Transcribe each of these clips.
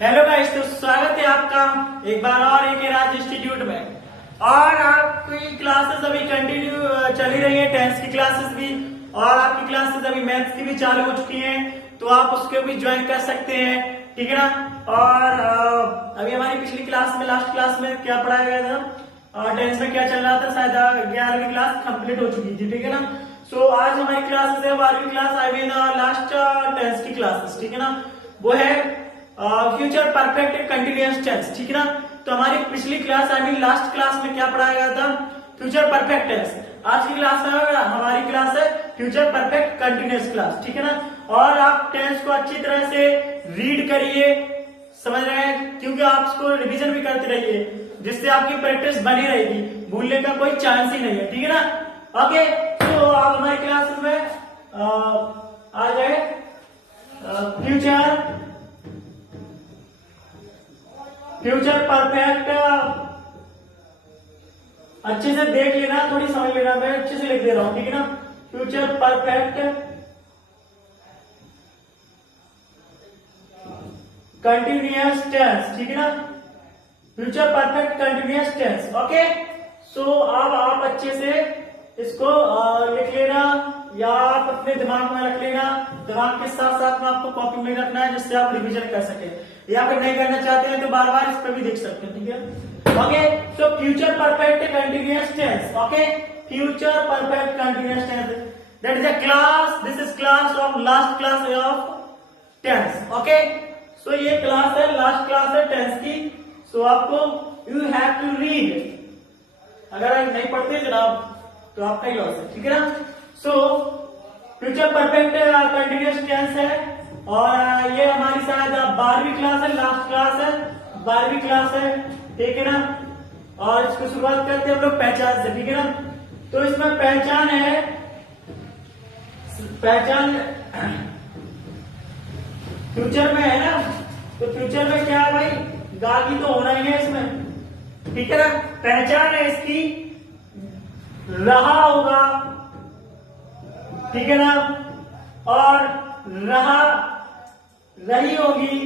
Hello guys, तो स्वागत है आपका एक बार और एक राज इंस्टीट्यूट में। और आपकी क्लासेस अभी कंटिन्यू चली रही है, टेंथ की क्लासेस भी, और आपकी क्लासेस अभी मैथ्स की भी चालू हो चुकी हैं, तो आप उसको भी ज्वाइन कर सकते हैं, ठीक है ना। और अभी हमारी पिछली क्लास में, लास्ट क्लास में क्या पढ़ाया गया था, टेंथ में क्या चल रहा था, शायद 11वीं क्लास कंप्लीट हो चुकी थी, ठीक है ना। सो आज हमारी क्लासेस है 12वीं class, I mean last tenth की क्लासेस, ठीक है ना। वो है फ्यूचर परफेक्ट कंटिन्यूअस टेंस, ठीक है ना। तो हमारी पिछली class I mean last class में क्या पढ़ाया गया था, फ्यूचर परफेक्ट टेंस। आज की क्लास में हमारी क्लास है फ्यूचर परफेक्ट कंटिन्यूअस क्लास, ठीक है ना। और आप टेंस को अच्छी तरह से रीड करिए, समझ रहे हैं, क्योंकि आप इसको रिवीजन भी करते रहिए, जिससे आपकी प्रैक्टिस बनी रहेगी, भूलने का कोई चांस ही नहीं है, ठीक है ना। ओके, तो आप हमारी क्लास में आ जाए फ्यूचर परफेक्ट। अच्छे से देख लेना, थोड़ी समझ लेना, मैं अच्छे से लिख दे रहा हूं, ठीक है ना। फ्यूचर परफेक्ट कंटिन्यूअस टेंस, ठीक है ना। Future perfect continuous tense, okay. So अब आप अच्छे से इसको लिख लेना, या आप अपने दिमाग में रख लेना। दिमाग के साथ साथ में आपको कॉपी में रखना है, जिससे आप रिवीजन कर सके, या फिर नहीं करना चाहते हैं तो बार बार इस पर भी देख सकते हैं, ठीक है। Okay, so future perfect continuous tense, okay. Future perfect continuous tense, that is a class, this is class of last class of tense, okay. So ये क्लास है, लास्ट क्लास है टेंस की। सो आपको यू हैव टू रीड, अगर आप नहीं पढ़ते जनाब तो आपका ही लॉस है, ठीक है ना। So future perfect continuous tense है, और ये हमारी शायद 12वीं क्लास है, लास्ट क्लास है, 12वीं क्लास है, ठीक है ना। और इसको शुरुआत करते हैं हम लोग पहचान से, ठीक है ना। तो इसमें पहचान है, पहचान फ्यूचर में है ना, तो फ्यूचर में क्या है भाई, गागी तो होना ही है इसमें, ठीक है ना। पहचान है इसकी रहा होगा, ठीक है ना, और रहा रही होगी,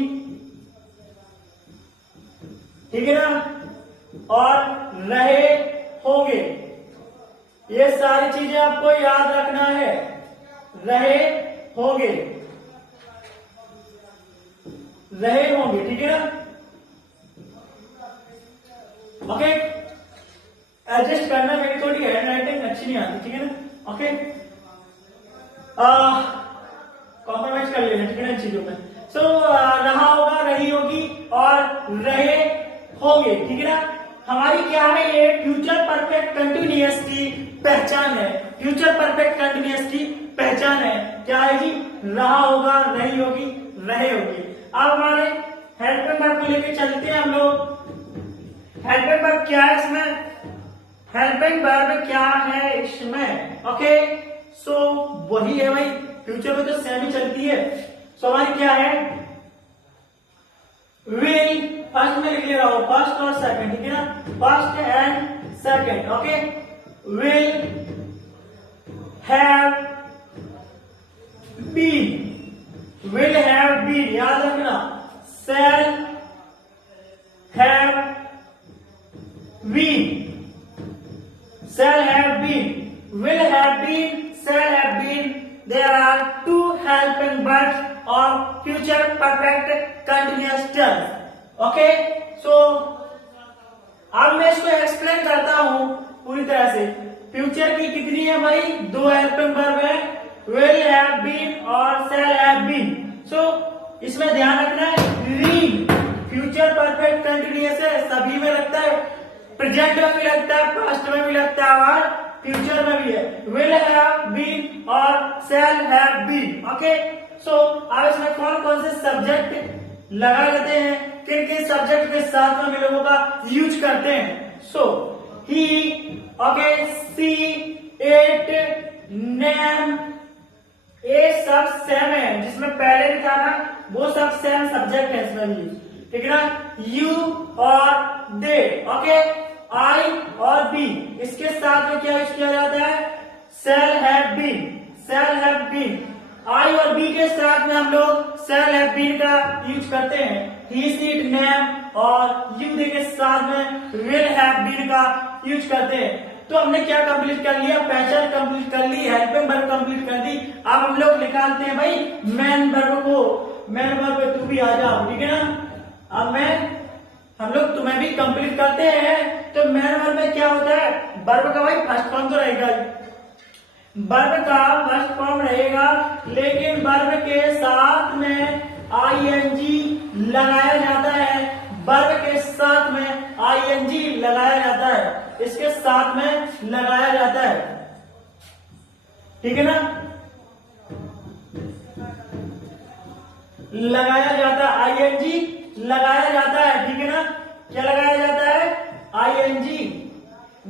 ठीक है ना, और रहे होंगे। ये सारी चीजें आपको याद रखना है, रहे होंगे, रहे होंगे, ठीक है ना। ओके, एडजस्ट करना, मेरी थोड़ी हैंड राइटिंग अच्छी नहीं आती, ठीक है ना। ओके, कॉम्प्रोमाइज कर लेना, ठीक है ना, इन चीजों में। सो रहा होगा, रही होगी, और रहे होंगे, ठीक है ना। हमारी क्या है, ये फ्यूचर परफेक्ट कंटिन्यूअस की पहचान है, फ्यूचर परफेक्ट कंटिन्यूअस की पहचान है। क्या है जी, रहा होगा, रही होगी, रहे होगी। अब हमारे हेल्पिंग वर्ब को लेके चलते हैं हम लोग। हेल्पिंग वर्ब क्या है इसमें, हेल्पिंग वर्ब क्या है इसमें, ओके। सो वही है भाई, फ्यूचर में तो सेम ही चलती है। सो हमारी क्या है, विल, फर्स्ट में लिख ले रहा हूं, फर्स्ट और सेकंड, ठीक है ना, first and second, okay. Will have been, will have been, याद रखना। Shall have been, shall have been, will have been, shall have been, there are two helping verbs of future perfect continuous tense, okay। so अब मैं इसको explain करता हूं पूरी तरह से। फ्यूचर की कितनी है भाई, दो हेल्पिंग वर्ब है, will have been और shall have been। so इसमें ध्यान रखना है, रीड फ्यूचर परफेक्ट कंटिन्यूअस है, सभी में लगता है, प्रेजेंट में भी लगता है, पास्ट में भी लगता है, और फ्यूचर में भी है। विल हैव बीन और शैल हैव बीन, ओके। सो अब इसमें कौन कौन से सब्जेक्ट लगा लेते हैं, किन किन सब्जेक्ट के साथ में हम लोगों का यूज करते हैं। सो ही, ओके, सी, इट, नेम, ये सब सेम है, जिसमें पहले भी था ना, वो सब सेम सब्जेक्ट है इसमें यूज, ठीक है ना। यू और दे, ओके। आई और बी, इसके साथ में क्या यूज किया जाता है, shall have been, shall have been. I और बी के साथ में हम लोग शैल हैव बीन का यूज करते हैं। ही सीट नेम और यू के साथ में विल हैव बीन का यूज करते हैं। तो हमने क्या कंप्लीट कर लिया, पहचान कंप्लीट कर ली, हेल्पिंग वर्ब कंप्लीट कर दी। अब हम लोग निकालते हैं भाई मेन वर्ब को। मेन वर्ब पे तू भी आ जाओ, ठीक है ना। अब हम लोग तुम्हें भी कंप्लीट करते हैं। तो मेन वर्ब में क्या होता है, वर्ब का भाई फर्स्ट फॉर्म तो रहेगा, वर्ब का फर्स्ट फॉर्म रहेगा, लेकिन वर्ब के साथ में आईएनजी लगाया जाता है। वर्ब के साथ में आईएनजी लगाया जाता है, इसके साथ में लगाया जाता है, ठीक है ना, लगाया जाता है, आईएनजी लगाया जाता है, ठीक है ना। क्या लगाया जाता है, आईएनजी।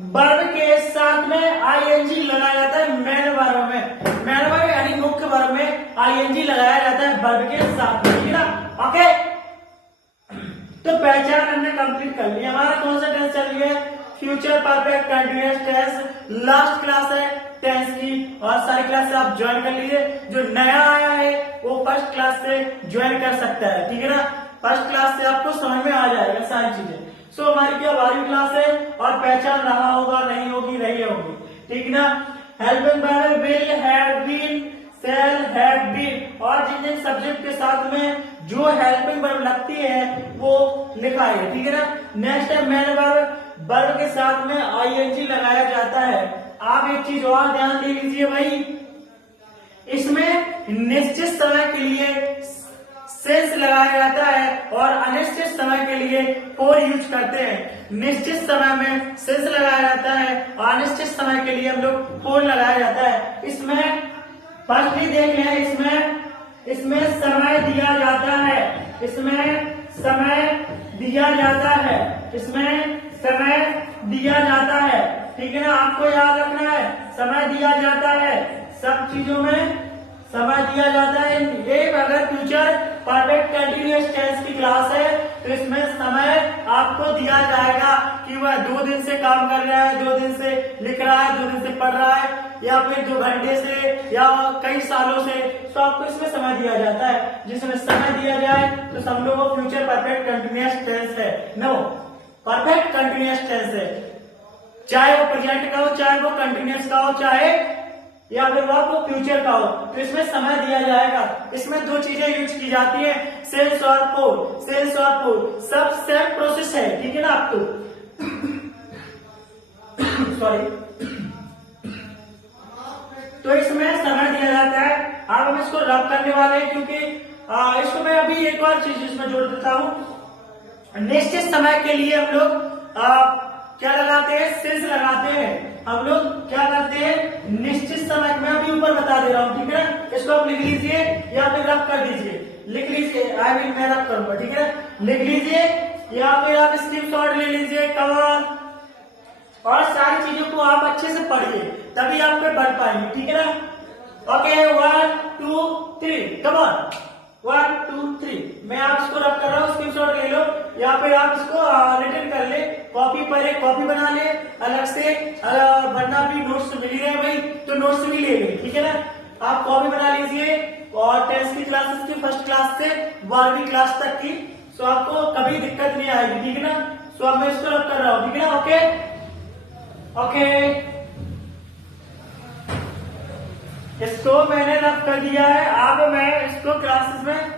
वर्ब के साथ में आईएनजी लगाया जाता है मेन वर्ब में। मेन वर्ब यानी मुख्य वर्ब में आईएनजी लगाया जाता है वर्ब के साथ में, ठीक है ना। ओके, तो पहचान हमने कंप्लीट कर लिया। हमारा कौन सा टेंस चल रही है, future perfect continuous tense. Last class है टेंस की, और सारी क्लास आप ज्वाइन कर लीजिए। जो नया आया है वो फर्स्ट क्लास से ज्वाइन कर सकता है, ठीक है ना। फर्स्ट क्लास से आपको समझ में आ जाएगा सारी चीजें। सो हमारी क्या 12वीं क्लास है, और पहचान रहा होगा, नहीं होगी, रही होगी, ठीक है ना। Helping verb will have been, shall have been, और जिन जिन सब्जेक्ट के साथ में जो हेल्पिंग वर्ब लगती है वो लिखा है, ठीक है ना। नेक्स्ट है मेन वर्ब, वर्ब के साथ में आईएनजी लगाया जाता है। आप एक चीज और ध्यान दे लीजिए भाई, इसमें निश्चित समय के लिए सेंस लगाया जाता है और अनिश्चित समय के लिए फॉर यूज करते हैं। निश्चित समय में सेंस लगाया जाता है और अनिश्चित समय के लिए हम लोग फॉर लगाया जाता है। इसमें फर्स्टली देख लें, इसमें समय दिया जाता है, इसमें समय दिया जाता है, इसमें समय दिया जाता है, ठीक है ना। आपको याद रखना है, समय दिया जाता है, सब चीजों में समय दिया जाता है। ये अगर फ्यूचर परफेक्ट कंटिन्यूअस टेंस की क्लास है तो इसमें समय आपको दिया जाएगा कि वह 2 दिन से काम कर रहा है, 2 दिन से लिख रहा है, 2 दिन से पढ़ रहा है, या फिर 2 घंटे से, या कई सालों से। तो आपको इसमें समय दिया जाता है। जिसमें समय दिया जाए तो समझ लो वो फ्यूचर परफेक्ट कंटिन्यूअस टेंस है। नो, परफेक्ट कंटिन्यूअस टेंस है, चाहे वो प्रेजेंट का हो, चाहे वो कंटिन्यूअस का हो, चाहे या फिर वो आपको फ्यूचर का हो, तो इसमें समय दिया जाएगा। इसमें 2 चीजें यूज की जाती है, सेंस और फॉर। सेंस और फॉर सब सेम प्रोसेस है, ठीक है ना। आप तो सॉरी, तो इसमें समय दिया जाता है। अब हम इसको रब करने वाले हैं, क्योंकि इसको मैं अभी एक और चीज इसमें जोड़ देता हूं। निश्चित समय के लिए हम लोग क्या लगाते हैं, सेंस लगाते हैं। हम लोग क्या करते हैं, निश्चित समय में अभी ऊपर बता दे रहा हूं, ठीक है ना। इसको आप लिख लीजिए या फिर रब कर दीजिए, लिख लीजिए, मैं रब करूंगा, ठीक है ना। लिख लीजिए या फिर आप स्क्रीनशॉट ले लीजिए, कवर, और सारी चीजों को आप अच्छे से पढ़िए, तभी आप पे बढ़ पाएंगे, ठीक है ना। Okay, 1 2 3, come on, 1 2 3। मैं आप इसको रब कर रहा हूँ, स्क्रीनशॉट ले लो, या फिर आप इसको रिटर्न कर ले, कॉपी पर एक कॉपी बना ले अलग से, वरना भी नोट्स मिल ही रहे भाई, तो नोट्स भी ले ले, ठीक है ना। आप कॉपी बना लीजिए, और टेंस की क्लासेस की फर्स्ट क्लास से 12वीं क्लास तक की, सो आपको कभी दिक्कत नहीं आएगी, ठीक है ना। सो अब मैं इसको रब कर रहा हूँ, ठीक है ना। ओके ओके, इसको मैंने रब कर दिया है। अब मैं इसको क्लासेस में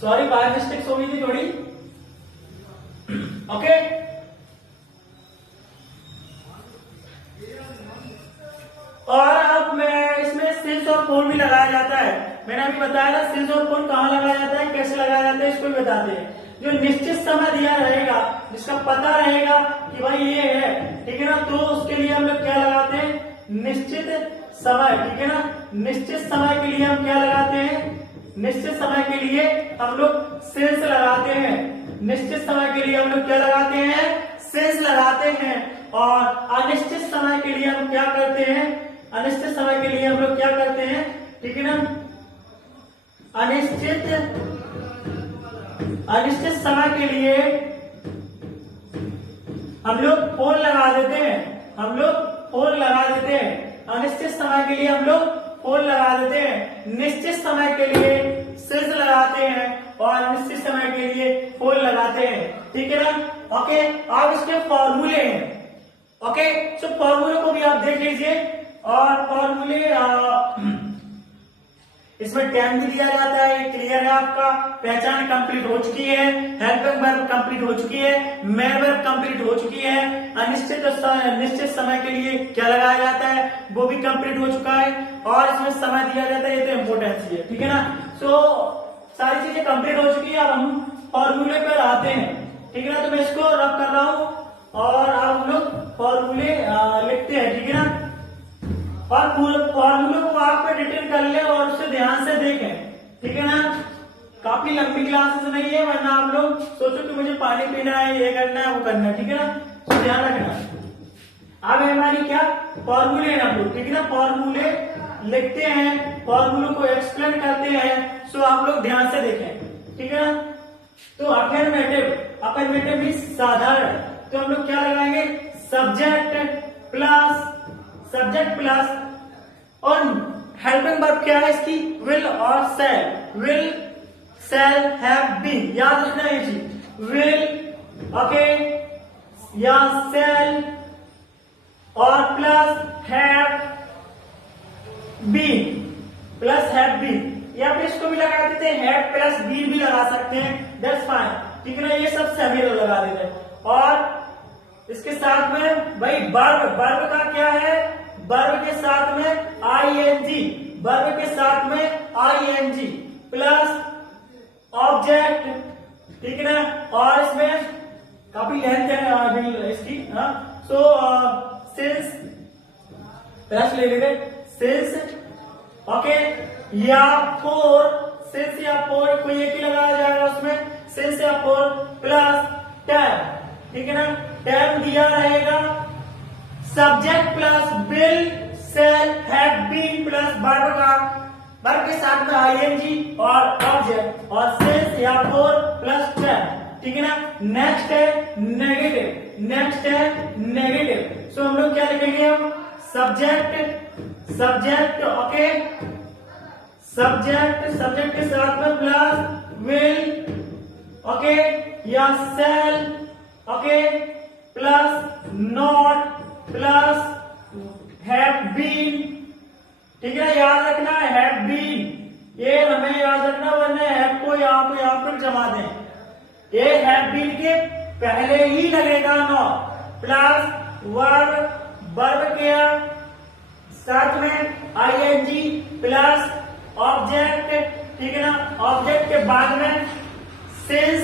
सॉरी बाय मिस्टेक्स हो गई थी थोड़ी, ओके। और अब मैं इसमें सिंस और फॉर भी लगाया जाता है। मैंने अभी बताया था सिंस और फॉर कहाँ लगाया जाता है, कैसे लगाया जाता है, इसको भी बताते हैं। जो निश्चित समय दिया रहेगा, जिसका पता रहेगा कि भाई ये है, ठीक है ना, तो उसके लिए हम लोग क्या लगाते हैं, निश्चित समय, ठीक है ना। निश्चित समय के लिए हम क्या लगाते हैं, निश्चित समय के लिए हम लोग सेंस लगाते हैं। निश्चित समय के लिए हम लोग क्या लगाते हैं, सेंस लगाते हैं। और अनिश्चित समय के लिए हम क्या करते हैं, अनिश्चित समय के लिए हम लोग क्या करते हैं, ठीक है ना। अनिश्चित समय के लिए हम लोग फॉर लगा देते हैं, हम लोग फॉर लगा देते हैं। अनिश्चित समय के लिए हम लोग फुल लगा देते हैं, निश्चित समय के लिए सिंस लगाते हैं और निश्चित समय के लिए फुल लगाते हैं, ठीक है ना। ओके, अब इसके फॉर्मूले हैं। ओके, तो फॉर्मूले को भी आप देख लीजिए और फॉर्मूले इसमें टाइम भी दिया जाता है, क्लियर है आपका। पहचान कंप्लीट हो चुकी है, हेल्पिंग वर्ब कंप्लीट हो चुकी है, मेन वर्ब कंप्लीट हो चुकी है, अनिश्चित निश्चित समय के लिए क्या लगाया जाता है वो भी कंप्लीट हो चुका है और इसमें समय दिया जाता है, ये तो इम्पोर्टेंस है, ठीक है ना। सो सारी चीजें कंप्लीट हो चुकी है, अब हम फॉर्मूले पर आते हैं, ठीक है ना। तो मैं इसको रब कर रहा हूं और आप हम लोग फॉर्मूले लिखते हैं, ठीक है ना। और फॉर्मूले को आप पे डिटेल कर ले और उसे ध्यान से देखें, ठीक है ना। काफी लंबी क्लासेस नहीं है, वरना आप लोग सोचो कि मुझे पानी पीना है, ये करना है, वो करना है, ठीक है ना। तो ध्यान रखना। अब हमारी क्या फॉर्मूले हैं आप लोग, ठीक है ना। फॉर्मूले लिखते हैं, फॉर्मूले को एक्सप्लेन करते हैं, सो आप लोग ध्यान से देखें, ठीक है ना। तो अफर्मेटिव मीन्स साधारण, तो हम लोग क्या लगाएंगे, सब्जेक्ट प्लस और हेल्पिंग वर्ब क्या है इसकी, विल और शैल। विल, शैल, हैव, बीन, याद रखना ये चीज। विल, ओके, या शैल और प्लस हैव बीन, या फिर इसको भी लगा देते हैं, हैव प्लस बीन भी लगा सकते हैं, दैट्स फाइन, ठीक है ना। ये सब सभी लोग लगा देते हैं। और इसके साथ में भाई वर्ब का क्या है, वर्ब के साथ में आईएनजी, वर्ब के साथ में आईएनजी प्लस ऑब्जेक्ट, ठीक है ना। और इसमें काफी लेंथ है इसकी, सो सिंस प्लस ले लेंगे, सिंस, ओके, या फोर, सिंस या फोर कोई एक ही लगाया जाएगा उसमें, सिंस या फोर प्लस टैब, ठीक है ना। टैब दिया रहेगा, subject plus will, shall, have, been plus verb के साथ में आईएनजी और ऑब्जेक्ट और सिंस या फोर प्लस टैब, ठीक है ना। नेक्स्ट है नेगेटिव, सो हम लोग क्या लिखेंगे, हम सब्जेक्ट, ओके, सब्जेक्ट के साथ में प्लस विल, ओके, या shall, okay, plus not plus have been, ठीक है। याद रखना है हैव बीन, ये हमें याद रखना, वरना हैव को यहाँ पर जमा दें। ये हैव बीन के पहले ही लगेगा नॉट, प्लस वर्ब के साथ में आईएनजी प्लस ऑब्जेक्ट, ठीक है ना। ऑब्जेक्ट के बाद में सिंस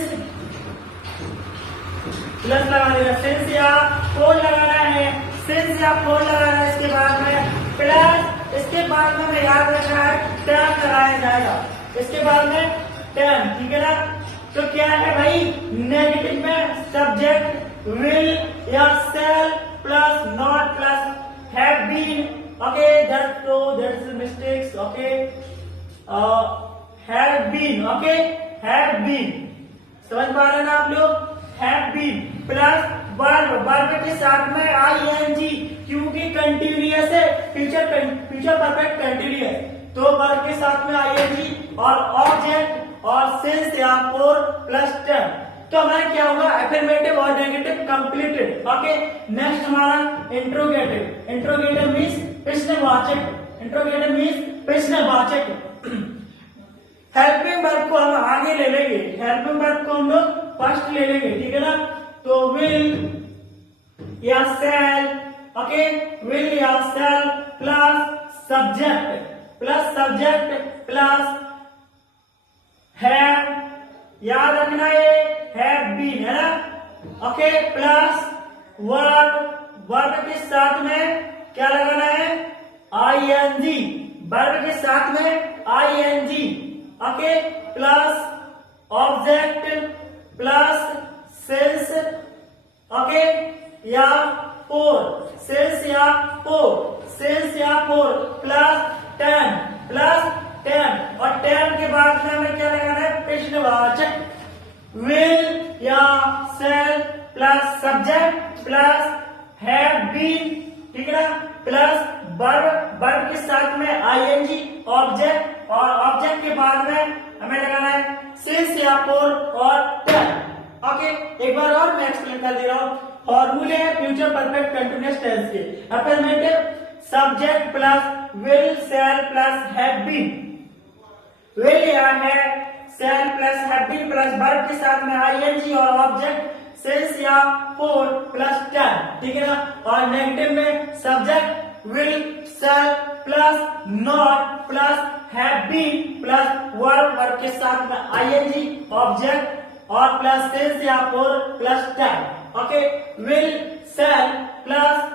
प्लस लगा देगा, सिंस या फोर लगाना है, सिंस या फोर लगाना है, इसके बाद में प्लस, इसके बाद में याद रखना है टर्म लगाया जाएगा, इसके बाद में टर्म, ठीक है ना। तो क्या है भाई, नेगेटिव में सब्जेक्ट विल या shall plus not plus have been, okay, that's mistakes, okay, have been, okay, have been, समझ पा रहे हैं ना आप लोग। हैव बीन प्लस वर्ब के साथ में आईएनजी, क्योंकि कंटिन्यूअस है, फ्यूचर परफेक्ट कंटिन्यूअस, तो वर्ब के साथ में आईएनजी और ऑब्जेक्ट और सिंस या फोर प्लस टर्म। तो हमारा क्या होगा, अफर्मेटिव और नेगेटिव कंप्लीटेड, ओके। नेक्स्ट हमारा इंट्रोगेटिव मीन्स प्रश्नवाचक, हेल्पिंग वर्ब को हम आगे ले लेंगे, हेल्पिंग वर्ब को हम लोग फर्स्ट ले लेंगे, ठीक है ना। तो विल या शैल, ओके, विल या shall plus subject plus have, याद रखना ये हैव बीन है ना, ओके, प्लस वर्ब के साथ में क्या लगाना है, आईएनजी, वर्ब के साथ में ING, okay, plus object plus since, okay, या फोर, सिंस या फोर प्लस टेन और टेन के बाद में हमें क्या लगाना है, प्रश्नवाचक, विल या shall plus subject plus have been, ठीक है ना, प्लस वर्ब के साथ में आईएनजी ऑब्जेक्ट, और ऑब्जेक्ट के बाद में हमें लगाना है सिंस या फॉर और टेल। ओके, एक बार और मैं एक्सप्लेन कर दे रहा हूँ। फॉर्मूले है फ्यूचर परफेक्ट कंटिन्यूअस टेंस के। Affirmative subject plus will shall plus have been, will या है shall plus have been plus verb के साथ में आईएनजी और ऑब्जेक्ट सिंस या फॉर प्लस टेल, ठीक है ना। और नेगेटिव में subject will shall plus not plus have been plus verb के साथ में आईएनजी ऑब्जेक्ट और प्लस सिंस या for plus tell. Okay, will shall plus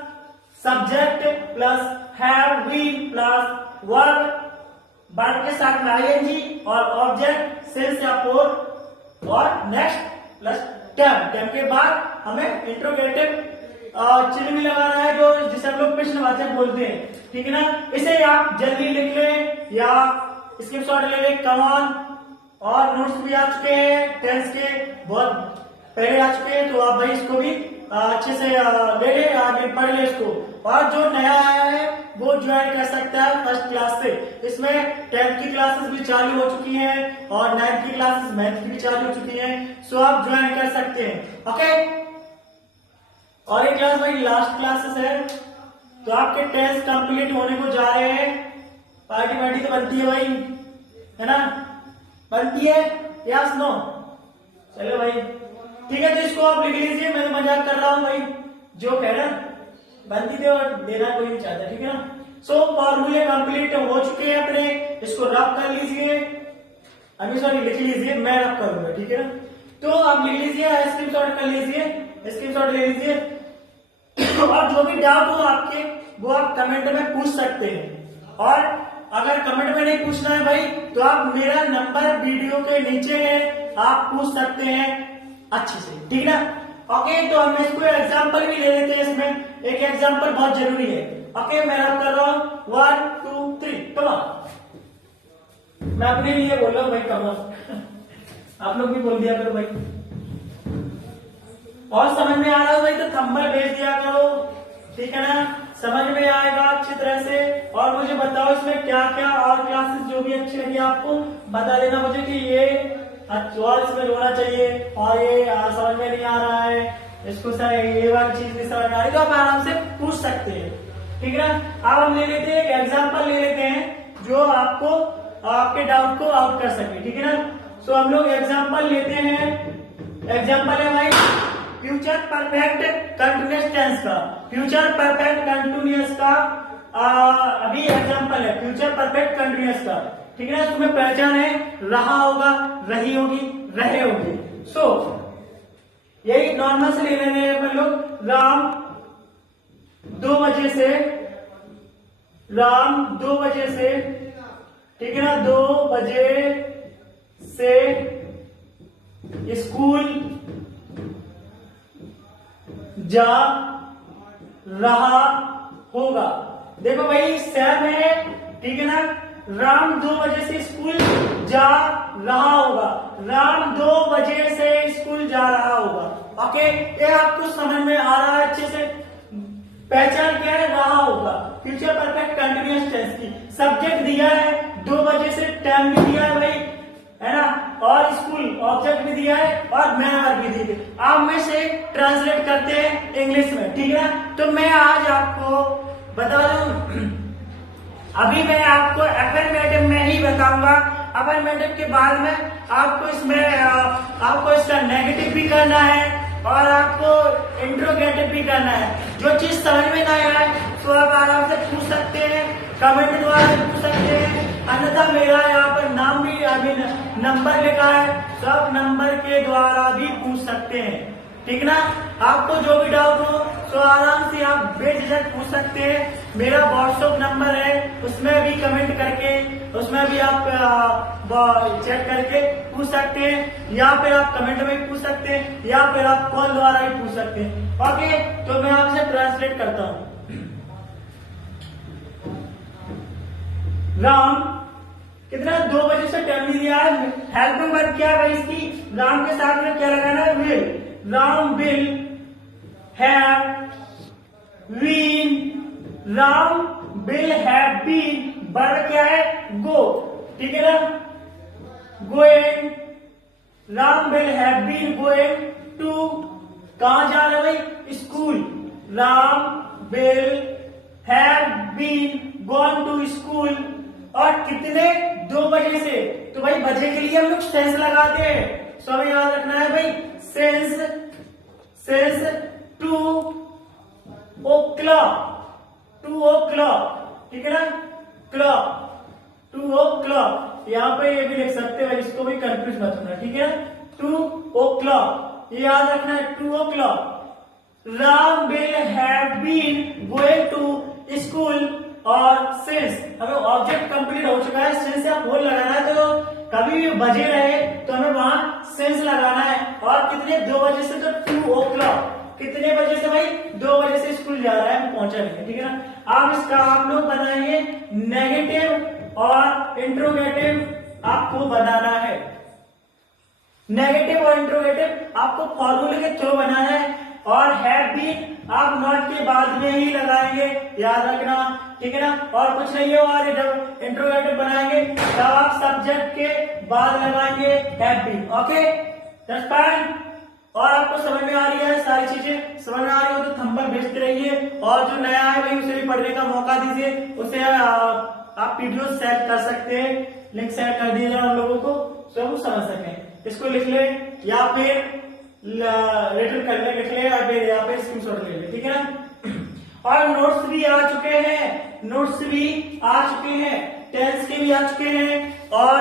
subject plus have been plus verb के साथ में आईएनजी और ऑब्जेक्ट सिंस या फॉर और नेक्स्ट प्लस टेल के बाद हमें इंट्रोगेटिव चिन्ह भी लगाना है, जो जिसे हम लोग प्रश्नवाचक बोलते हैं, ठीक है ना। इसे आप जल्दी लिख लें या स्क्रीनशॉट ले लें, कमान और नोट्स भी आ चुके हैं, टेंस के बहुत पहले आ चुके हैं, तो आप भाई इसको भी अच्छे से ले ले, आगे पढ़ ले इसको। और जो नया आया है वो ज्वाइन कर सकता है फर्स्ट क्लास से। इसमें 10th की क्लासेस भी चालू हो चुकी हैं और 9th की क्लासेस मैथ की भी चालू हो चुकी हैं, सो आप ज्वाइन कर सकते हैं। ओके, और एक क्लास भाई लास्ट क्लासेस है, तो आपके टेस्ट कंप्लीट होने को जा रहे हैं। पार्टी वार्टी तो बनती है भाई, है ना, बनती है, यस नो, चलो भाई ठीक है। तो इसको आप लिख लीजिए, मैं मजाक कर रहा हूं भाई, जो कह रहा बनती थी और देना कोई नहीं चाहता, ठीक है ना। सो फॉर्मूले कंप्लीट हो चुके हैं अपने, इसको रब कर लीजिए, अभी सॉरी लिख लीजिए, मैं रब करूंगा, ठीक है ना। तो आप लिख लीजिए, स्क्रीनशॉट कर लीजिए, स्क्रीनशॉट ले लीजिए, और जो भी डाउट हो आपके वो आप कमेंट में पूछ सकते हैं। और अगर कमेंट में नहीं पूछना है भाई, तो आप मेरा नंबर वीडियो के नीचे है, आप पूछ सकते हैं अच्छे से, ठीक है ना। ओके, तो हम इसको एग्जांपल भी ले लेते हैं, इसमें एक एग्जांपल बहुत जरूरी है। ओके, मैं रब कर रहा हूं 1 2 3, कम ऑन। मैं अपने लिए बोल रहा हूं भाई, कम ऑन आप लोग भी बोल दिया करो भाई, और समझ में आ रहा हो भाई तो थंबनेल भेज दिया करो, ठीक है ना, समझ में आएगा अच्छी तरह से। और मुझे बताओ इसमें क्या क्या और क्लासेस जो भी अच्छी लगी आपको बता देना मुझे कि ये और इसमें होना चाहिए, और ये समझ में नहीं आ रहा है, इसको सर ये वाली चीज नहीं समझ में आ रही, तो आप आराम से पूछ सकते हैं, ठीक है ना। अब हम ले लेते हैं एक एग्जाम्पल ले लेते हैं जो आपको आपके डाउट को आउट कर सके, ठीक है ना। सो हम लोग एग्जाम्पल लेते हैं, एग्जाम्पल है भाई फ्यूचर परफेक्ट कंटिन्यूअस टेंस का, फ्यूचर परफेक्ट कंटिन्यूअस का अभी एग्जांपल है फ्यूचर परफेक्ट कंटिन्यूअस का, ठीक है ना। तुम्हें पहचान है, रहा होगा, रही होगी, रहे होंगे। सो यही नॉर्मल से ले लेने हैं अपन लोग। राम 2 बजे से, राम 2 बजे से, ठीक है ना, 2 बजे से स्कूल जा रहा होगा। देखो भाई सेम है, ठीक है ना। राम 2 बजे से स्कूल जा रहा होगा, राम 2 बजे से स्कूल जा रहा होगा। ओके, ये आपको समझ में आ रहा है अच्छे से। पहचान क्या है, रहा होगा, फ्यूचर परफेक्ट कंटिन्यूअस टेंस की। सब्जेक्ट दिया है 2 बजे से, टाइम भी दिया है भाई, है ना, और स्कूल ऑब्जेक्ट भी दिया है और मैनर भी दी है। आप में से ट्रांसलेट करते हैं इंग्लिश में, ठीक है ना। तो मैं आज आपको बता दूं, अभी मैं आपको अफर्मेटिव में ही बताऊंगा। अफर्मेटिव के बाद में आपको इसमें आपको इसका नेगेटिव भी करना है और आपको इंट्रोगेटिव भी करना है। जो चीज समझ में ना आए तो आप आराम से पूछ सकते हैं, कमेंट द्वारा पूछ सकते हैं, अन्यथा मेरा यहाँ पर नाम भी अभी नंबर लिखा है, तो आप नंबर के द्वारा भी पूछ सकते हैं, ठीक ना। आपको जो भी डाउट हो तो आराम से आप बेझिझक पूछ सकते हैं। मेरा व्हाट्सएप नंबर है, उसमें भी कमेंट करके, उसमें भी आप चेक करके पूछ सकते हैं, या फिर आप कमेंट में भी पूछ सकते हैं, या फिर आप कॉल द्वारा भी पूछ सकते हैं। ओके, तो मैं आपसे ट्रांसलेट करता हूँ। राम कितना 2 बजे से टाइम दिया है, हेल्पिंग वर्ब क्या है इसकी, राम के साथ में क्या लगाना है, will. Ram will have been Ram will have been, verb क्या है? गो, ठीक है ना? Going, Ram will have been going to, कहां जा रहे भाई? School. Ram will have been gone to school, और कितने? 2 बजे से। तो भाई बजे के लिए हम लोग सेंस लगाते हैं, सो हमें याद रखना है भाई सेंस 2 o'clock, 2 o'clock, ठीक है ना? क्लॉक, 2 o'clock, यहाँ पे ये भी लिख सकते हैं, इसको भी कंफ्यूज मत होना, ठीक है? 2 o'clock, ये याद रखना है 2 o'clock। Ram will have been going to school, और सिंस, हमें ऑब्जेक्ट कंप्लीट हो चुका है, सिंस या फोर लगाना है, तो कभी भी बजे रहे तो हमें वहां सिंस लगाना है। और कितने? 2 बजे से, तो 2 o'clock, कितने बजे से भाई? 2 बजे से स्कूल जा रहा है, पहुंचा नहीं है, ठीक है ना? आप इसका आप लोग बनाएंगे नेगेटिव और इंट्रोगेटिव, आपको बनाना है। नेगेटिव और इंट्रोगेटिव आपको फॉर्मूले के थ्रू बनाना है, और हैव बीन आप नॉट के बाद में ही लगाएंगे, याद रखना, ठीक है ना? और कुछ नहीं है, और जब इंट्रोगेटिव बनाएंगे तब आप सब्जेक्ट के बाद लगाएंगे have been, okay? That's fine. और आपको समझ में आ रही है सारी चीजें? समझ में आ रही हो तो थंबनेल भेजते रहिए, और जो नया है भाई उसे भी पढ़ने का मौका दीजिए, उसे आप पीडीएफ शेयर कर सकते हैं, लिंक शेयर कर दीजिए हम लोगों को, सब समझ सकें। इसको लिख ले या फिर रिटर्न करने लिख ले, या फिर यहाँ पे स्क्रीनशॉट ले ले, ठीक है ना? और नोट्स भी आ चुके हैं, नोट्स भी आ चुके हैं, टेंस के भी आ चुके हैं, और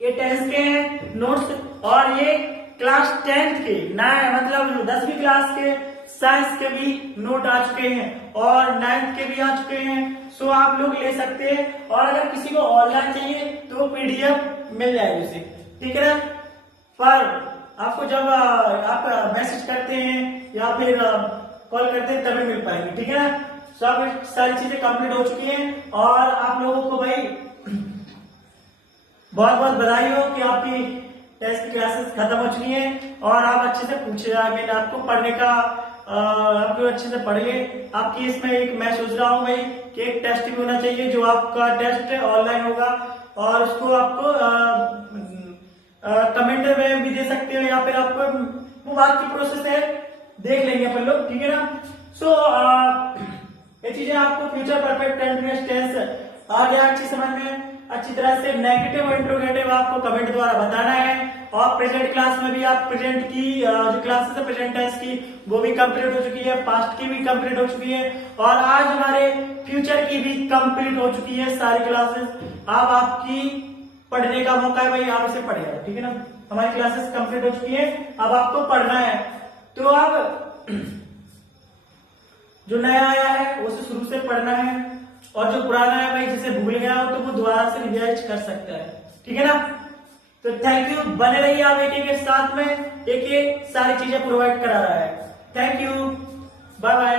ये टेंस के हैं नोट्स, और ये क्लास 10th के मतलब 10वीं क्लास के साइंस के भी नोट आ चुके हैं, और 9th के भी आ चुके हैं। सो आप लोग ले सकते हैं, और अगर किसी को ऑनलाइन चाहिए तो पीडीएफ मिल जाएगी उसे, ठीक है ना? पर आपको जब आप मैसेज करते हैं या फिर कॉल करते हैं तभी मिल पाएंगे, ठीक है ना? सब सारी चीजें कंप्लीट हो चुकी हैं, और आप लोगों को भाई बहुत बहुत बधाई हो कि आपकी टेस्ट की क्लासेस खत्म हो चुकी हैं, और आप अच्छे से पूछे आगे आपको पढ़ने का, आप लोग अच्छे से पढ़िए। आपकी इसमें एक मैं सोच रहा हूँ भाई कि एक टेस्ट भी होना चाहिए, जो आपका टेस्ट ऑनलाइन होगा, और उसको आपको कमेंट में भी दे सकते हो, या फिर आपको वो बात की प्रोसेस है, देख लेंगे अपन लोग, ठीक है ना? सो ये चीजें आपको फ्यूचर परफेक्ट कंटीन्यूअस टेंस आ गया अच्छी समझ में, अच्छी तरह से। नेगेटिव और इंट्रोगेटिव आपको कमेंट द्वारा बताना है, और प्रेजेंट क्लास में भी आप प्रेजेंट की जो क्लासेस है प्रेजेंट टेंस की वो भी कंप्लीट हो चुकी है, पास्ट की भी कंप्लीट हो चुकी है, और आज हमारे फ्यूचर की भी कंप्लीट हो चुकी है सारी क्लासेस। अब आपकी पढ़ने का मौका है भाई, आप इसे पढ़िए, ठीक है ना? हमारी क्लासेस कंप्लीट हो चुकी है, अब आपको पढ़ना है। तो अब जो नया आया है उसे शुरू से पढ़ना है, और जो पुराना है भाई जिसे भूल गया हो तो वो दोबारा से रिवाइज कर सकता है, ठीक है ना? तो थैंक यू, बने रहिए आप एक एक साथ में, एक एक सारी चीजें प्रोवाइड करा रहा है। Thank you, bye bye.